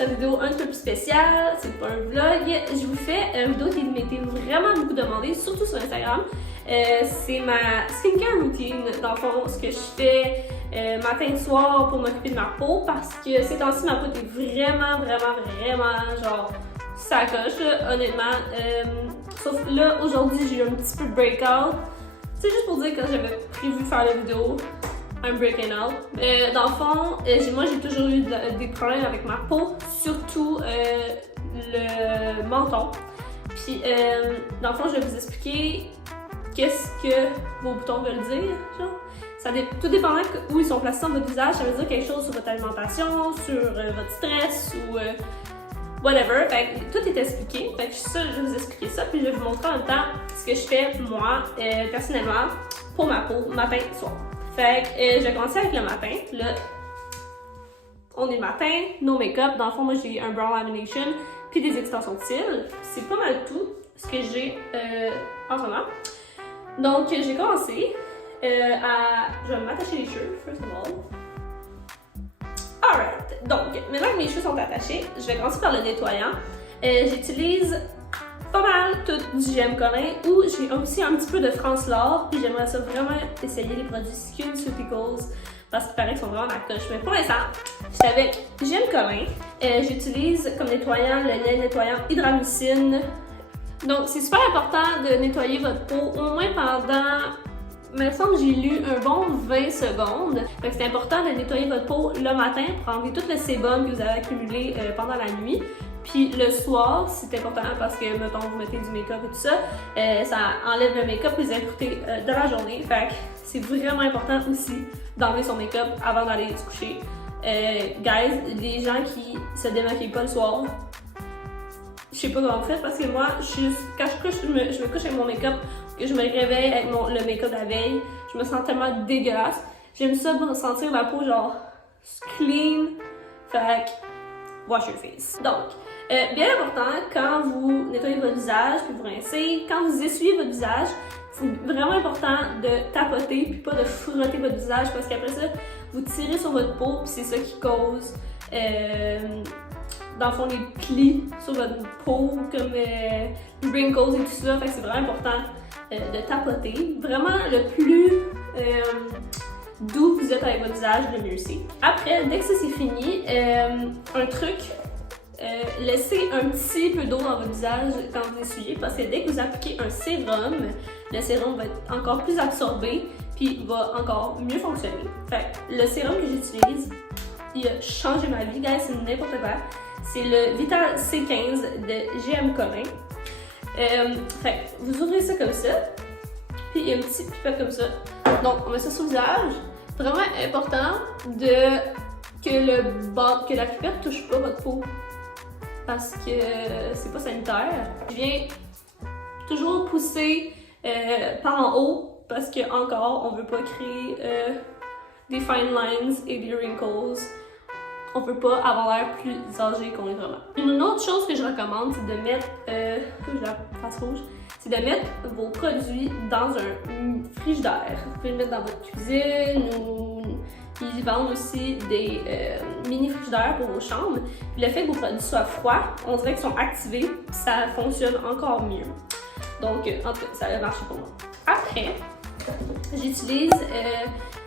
c'est une vidéo un peu plus spéciale, c'est pas un vlog. Je vous fais une vidéo qui m'était vraiment beaucoup demandée, surtout sur Instagram. C'est ma skincare routine, dans le fond, ce que je fais matin et soir pour m'occuper de ma peau, parce que ces temps-ci, ma peau est vraiment, genre, ça coche, là, honnêtement. Sauf là, aujourd'hui, j'ai eu un petit peu de breakout. C'est juste pour dire que j'avais prévu faire la vidéo, I'm breaking out. Dans le fond, moi j'ai toujours eu des problèmes avec ma peau, surtout le menton. Puis dans le fond, je vais vous expliquer qu'est-ce que vos boutons veulent dire. Genre. Tout dépendant où ils sont placés dans votre visage, ça veut dire quelque chose sur votre alimentation, sur votre stress ou whatever. Fait que tout est expliqué. Fait que ça, je vais vous expliquer ça, puis je vais vous montrer en même temps ce que je fais moi, personnellement, pour ma peau, matin et soir. Fait que je vais commencer avec le matin. Là, on est le matin, no make-up. Dans le fond, moi j'ai un brow lamination puis des extensions de cils. C'est pas mal tout ce que j'ai en ce moment. Donc j'ai commencé je vais m'attacher les cheveux, first of all. Alright, donc maintenant que mes cheveux sont attachés, je vais commencer par le nettoyant. J'utilise pas mal tout du GM Collin ou j'ai aussi un petit peu de France L'Or, puis j'aimerais ça vraiment essayer les produits SkinCeuticals parce qu'il paraît qu'ils sont vraiment à la coche. Mais pour l'instant, je suis avec GM Collin. J'utilise comme nettoyant le lait nettoyant Hydramycine. Donc c'est super important de nettoyer votre peau au moins pendant, il me semble que j'ai lu un bon 20 secondes. Fait que c'est important de nettoyer votre peau le matin pour enlever tout le sébum que vous avez accumulé pendant la nuit. Puis le soir, c'est important parce que, mettons, vous mettez du make-up et tout ça, ça enlève le make-up et les impuretés de la journée. Fait que c'est vraiment important aussi d'enlever son make-up avant d'aller se coucher. Guys, les gens qui se démaquillent pas le soir, je sais pas comment vous faites parce que moi, quand je couche, je me couche avec mon make-up, que je me réveille avec le make-up de la veille, je me sens tellement dégueulasse. J'aime ça pour sentir la peau genre clean. Fait que wash your face. Donc, bien important, quand vous nettoyez votre visage, puis vous rincez, quand vous essuyez votre visage, c'est vraiment important de tapoter, puis pas de frotter votre visage, parce qu'après ça, vous tirez sur votre peau, puis c'est ça qui cause, dans le fond, les plis sur votre peau, comme wrinkles et tout ça. Fait que c'est vraiment important de tapoter. Vraiment, le plus d'où vous êtes avec votre visage, le mieux c'est. Après, dès que ça c'est fini, un truc, laissez un petit peu d'eau dans votre visage quand vous essuyez, parce que dès que vous appliquez un sérum, le sérum va être encore plus absorbé, puis va encore mieux fonctionner. Fait que le sérum que j'utilise, il a changé ma vie, guys, c'est n'importe quoi. C'est le Vital C15 de GM Collin. Fait que vous ouvrez ça comme ça, puis il y a une petite pipette comme ça. Donc on met ça sur le visage. Vraiment important que la pipette touche pas votre peau parce que c'est pas sanitaire. Je viens toujours pousser par en haut parce que encore on veut pas créer des fine lines et des wrinkles. On peut pas avoir l'air plus âgé qu'on est vraiment. Une autre chose que je recommande, c'est de mettre, que je la fasse rouge, c'est de mettre vos produits dans un frigidaire. Vous pouvez le mettre dans votre cuisine ou ils vendent aussi des mini frigidaires pour vos chambres. Puis le fait que vos produits soient froids, on dirait qu'ils sont activés, ça fonctionne encore mieux. Donc, en tout cas, ça a marché pour moi. Après, j'utilise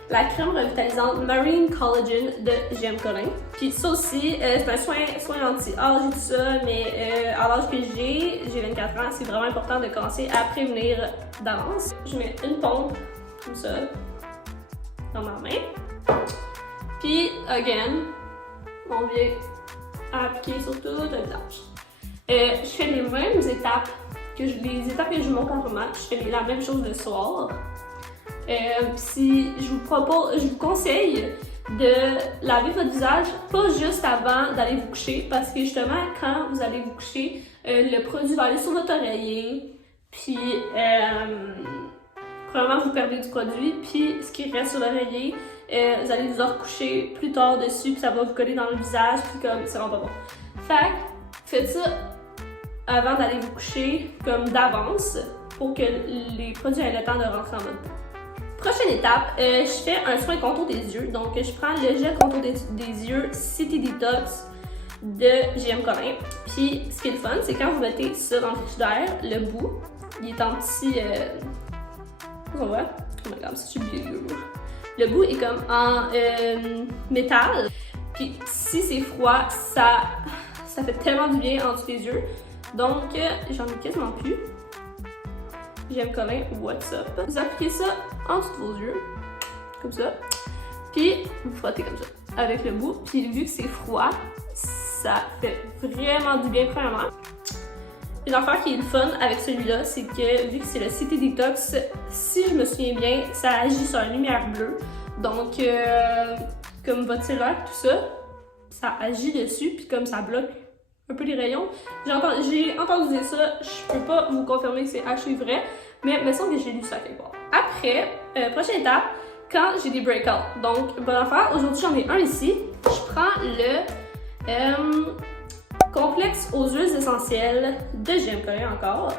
la crème revitalisante Marine Collagen de GM Collin. Puis ça aussi, c'est un soin anti-âge et tout ça, mais à l'âge que j'ai 24 ans, c'est vraiment important de commencer à prévenir d'avance. Je mets une pompe, comme ça, dans ma main. Puis, again, on vient appliquer sur tout le visage. Je fais les mêmes étapes que je montre en moment. Je fais la même chose le soir. Si je vous conseille de laver votre visage, pas juste avant d'aller vous coucher, parce que justement, quand vous allez vous coucher, le produit va aller sur votre oreiller, puis probablement vous perdez du produit, puis ce qui reste sur l'oreiller, vous allez vous en recoucher plus tard dessus, puis ça va vous coller dans le visage, puis comme, ça rend pas bon. Fait que, faites ça avant d'aller vous coucher, comme d'avance, pour que les produits aient le temps de rentrer en votre peau. Prochaine étape, je fais un soin contour des yeux. Donc, je prends le gel contour des yeux City Detox de JM Collin. Puis ce qui est le fun, c'est quand vous mettez ça dans le frigidaire, le bout, il est en petit... on voit? Oh my god, c'est vieux. Le bout est comme en métal. Puis si c'est froid, ça fait tellement du bien en dessous des yeux. Donc j'en ai quasiment plus. JM Collin, what's up? Vous appliquez ça en dessous de vos yeux, comme ça. Puis vous frottez comme ça, avec le bout. Puis vu que c'est froid, ça fait vraiment du bien premièrement. Une affaire qui est le fun avec celui-là, c'est que vu que c'est le City Detox, si je me souviens bien, ça agit sur la lumière bleue. Donc, comme votre cellulaire, tout ça, ça agit dessus, puis comme ça bloque un peu les rayons. J'ai entendu dire ça, je peux pas vous confirmer que c'est actually vrai, mais il me semble que j'ai lu ça quelque part. Après, prochaine étape, quand j'ai des breakouts. Donc, bonne affaire, aujourd'hui j'en ai un ici. Je prends le complexe aux huiles essentielles de JM Collin encore.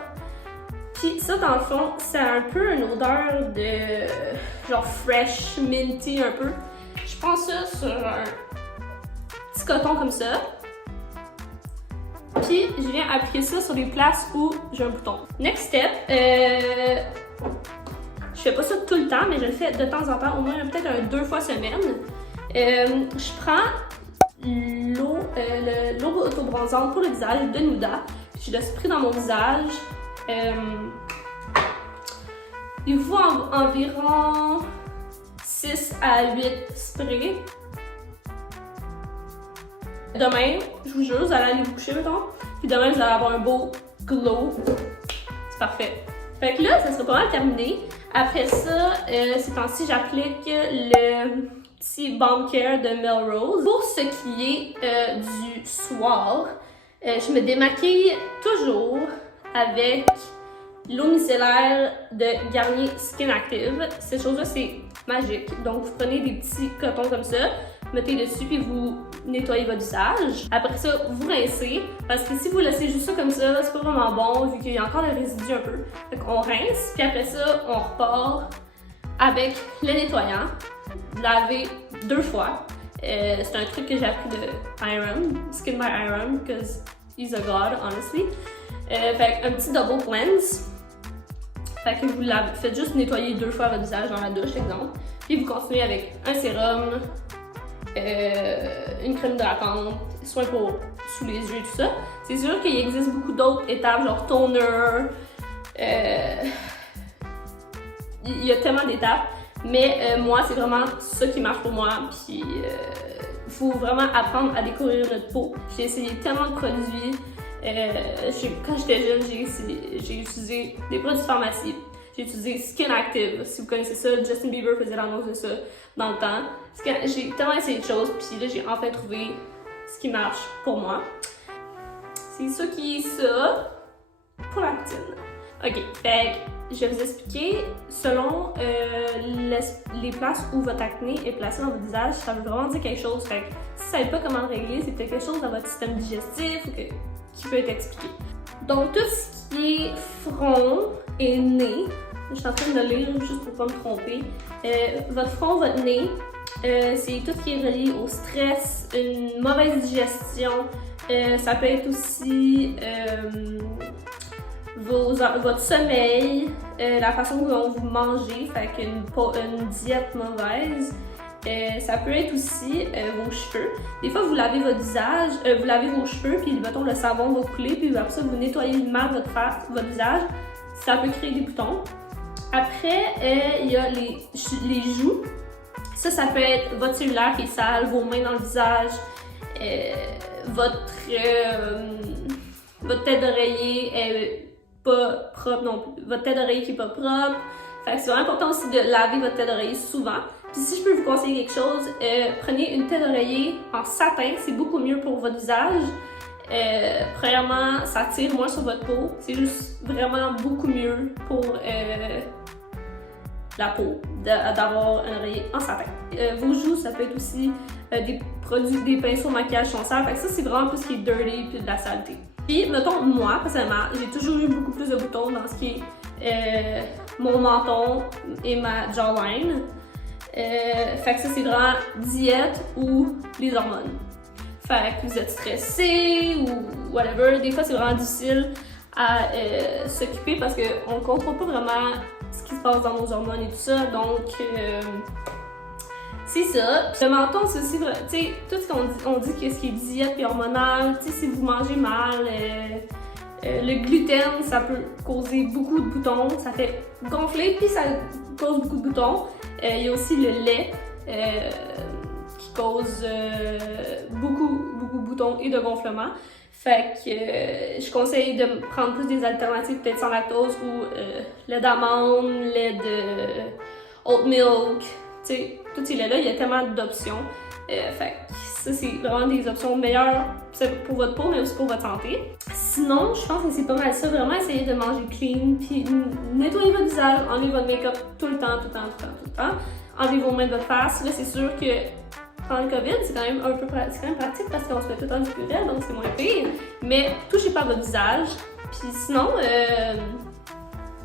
Puis ça, dans le fond, ça a un peu une odeur de genre fresh, minty un peu. Je prends ça sur un petit coton comme ça. Puis je viens appliquer ça sur les places où j'ai un bouton. Next step, je fais pas ça tout le temps, mais je le fais de temps en temps, au moins peut-être 2 fois semaine. Je prends l'eau autobronzante pour le visage de Nuda. Je le spray dans mon visage. Il faut environ 6 à 8 sprays. Demain, je vous jure, vous allez aller vous coucher, mettons. Puis demain, vous allez avoir un beau glow. C'est parfait. Fait que là, ça sera pas mal terminé. Après ça, ces temps-ci, j'applique le petit Balm Care de Melrose. Pour ce qui est du soir, je me démaquille toujours avec l'eau micellaire de Garnier Skin Active. Cette chose-là, c'est magique. Donc, vous prenez des petits cotons comme ça, mettez dessus, puis vous nettoyez votre visage. Après ça, vous rincez, parce que si vous laissez juste ça comme ça, c'est pas vraiment bon, vu qu'il y a encore des résidus un peu. Donc, on rince, puis après ça, on repart avec le nettoyant. Laver 2 fois. C'est un truc que j'ai appris de Iron, Skin by Iron, because he's a god, honestly. Fait un petit double cleanse. Fait que vous faites juste nettoyer 2 fois votre visage dans la douche, exemple. Puis vous continuez avec un sérum, une crème hydratante, soin pour sous les yeux, tout ça. C'est sûr qu'il existe beaucoup d'autres étapes, genre toner. Il y a tellement d'étapes. Mais moi, c'est vraiment ça qui marche pour moi. Puis faut vraiment apprendre à découvrir notre peau. J'ai essayé tellement de produits. Quand j'étais jeune, j'ai utilisé des produits de pharmacie. J'ai utilisé Skin Active, si vous connaissez ça. Justin Bieber faisait l'annonce de ça dans le temps. J'ai tellement essayé de choses, puis là, j'ai enfin trouvé ce qui marche pour moi. C'est ça qui est ça pour la routine. Ok, fait que je vais vous expliquer selon les places où votre acné est placé dans votre visage, ça veut vraiment dire quelque chose. Fait que si vous savez pas comment le régler, c'est peut-être quelque chose dans votre système digestif ou qui peut être expliqué. Donc tout ce qui est front et nez, je suis en train de lire juste pour pas me tromper. Votre front, votre nez, c'est tout ce qui est relié au stress, une mauvaise digestion. Ça peut être aussi votre sommeil, la façon dont vous mangez, fait qu'une diète mauvaise. Ça peut être aussi vos cheveux. Des fois, vous lavez votre visage, vous lavez vos cheveux, puis mettons le savon va couler, puis après ça, vous nettoyez mal votre visage. Ça peut créer des boutons. Après, il y a les joues. Ça peut être votre cellulaire qui est sale, vos mains dans le visage, votre tête d'oreiller est pas propre non plus. Votre tête d'oreiller qui est pas propre. Fait que c'est vraiment important aussi de laver votre tête d'oreiller souvent. Puis si je peux vous conseiller quelque chose, prenez une tête d'oreiller en satin, c'est beaucoup mieux pour votre visage. Premièrement, ça tire moins sur votre peau. C'est juste vraiment beaucoup mieux pour la peau d'avoir un oreiller en satin. Vos joues, ça peut être aussi des produits, des pinceaux maquillage sont sales. Fait que ça, c'est vraiment tout ce qui est dirty puis de la saleté. Puis, mettons, moi, personnellement, j'ai toujours eu beaucoup plus de boutons dans ce qui est mon menton et ma jawline. Fait que ça, c'est vraiment diète ou les hormones. Fait que vous êtes stressé ou whatever. Des fois, c'est vraiment difficile à s'occuper parce qu'on ne contrôle pas vraiment ce qui se passe dans nos hormones et tout ça. Donc, c'est ça. Le menton, c'est aussi, tu sais, tout ce qu'on dit que ce qui est diète et hormonal, tu sais, si vous mangez mal, le gluten, ça peut causer beaucoup de boutons, ça fait gonfler, puis ça cause beaucoup de boutons. Il y a aussi le lait qui cause beaucoup de boutons et de gonflements. Fait que je conseille de prendre plus des alternatives peut-être sans lactose ou lait d'amande, lait de oat milk, tu sais, tous ces laits-là, il y a tellement d'options. Fait que ça, c'est vraiment des options meilleures pour votre peau, mais aussi pour votre santé. Sinon, je pense que c'est pas mal ça. Vraiment, essayez de manger clean, puis nettoyez votre visage, enlevez votre make-up tout le temps. Enlevez vos mains de votre face. Là, c'est sûr que pendant le COVID, c'est quand même un peu pratique parce qu'on se met tout le temps du purée, donc c'est moins pire. Mais touchez pas votre visage. Puis sinon,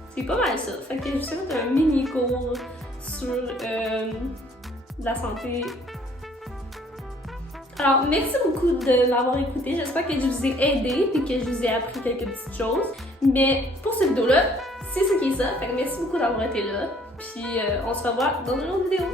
c'est pas mal ça. Fait que je vous ai fait un mini cours sur la santé. Alors, merci beaucoup de m'avoir écouté. J'espère que je vous ai aidé et que je vous ai appris quelques petites choses. Mais pour cette vidéo-là, c'est ce qui est ça. Fait que merci beaucoup d'avoir été là. Puis on se revoit dans une autre vidéo.